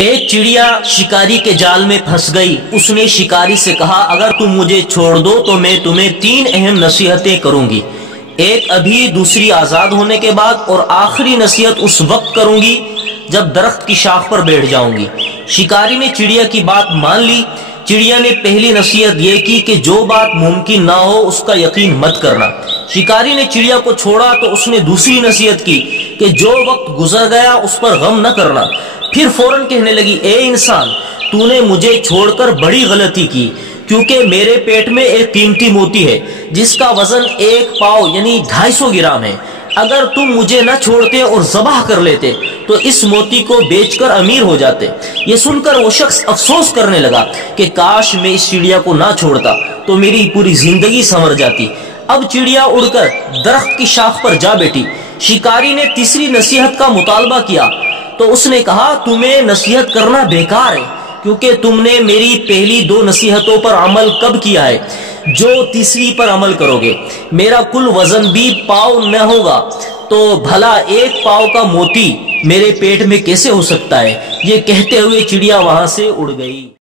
ایک چڑیا شکاری کے جال میں پھنس گئی۔ اس نے شکاری سے کہا اگر تم مجھے چھوڑ دو تو میں تمہیں 3 اہم نصیحتیں کروں گی، ایک ابھی، دوسری آزاد ہونے کے بعد، اور آخری نصیحت اس وقت کروں گی جب درخت کی شاخ پر بیٹھ جاؤں گی۔ شکاری نے چڑیا کی بات مان لی۔ چڑیا نے پہلی نصیحت یہ کی کہ جو بات ممکن نہ ہو اس کا یقین مت کرنا۔ شکاری نے چڑیا کو چھوڑا تو اس نے دوسری نصیحت کی کہ جو وقت گزر گیا اس پر غم نہ کرنا۔ پھر فوراً کہنے لگی اے انسان، تو نے مجھے چھوڑ کر بڑی غلطی کی، کیونکہ میرے پیٹ میں ایک قیمتی موتی ہے جس کا وزن 1 پاؤ یعنی 250 گرام ہے۔ اگر تم مجھے نہ چھوڑتے اور ذبح کر لیتے تو اس موتی کو بیچ کر امیر ہو جاتے۔ یہ سن کر وہ شخص افسوس کرنے لگا کہ کاش میں اس چڑیا کو نہ چھوڑتا تو میری پوری زندگی سنور جاتی۔ اب چڑیا اڑ کر درخت کی شاخ پر جا بیٹھی۔ شکاری نے تیسری نصیحت کا مطالبہ کیا تو اس نے کہا تمہیں نصیحت کرنا بیکار ہے، کیونکہ تم نے میری پہلی 2 نصیحتوں پر عمل کب کیا ہے جو تیسری پر عمل کرو گے؟ میرا کل وزن بھی پاؤ نہ ہوگا تو بھلا 1 پاؤ کا موتی میرے پیٹ میں کیسے ہو سکتا ہے؟ یہ کہتے ہوئے چڑیا وہاں سے اڑ گئی۔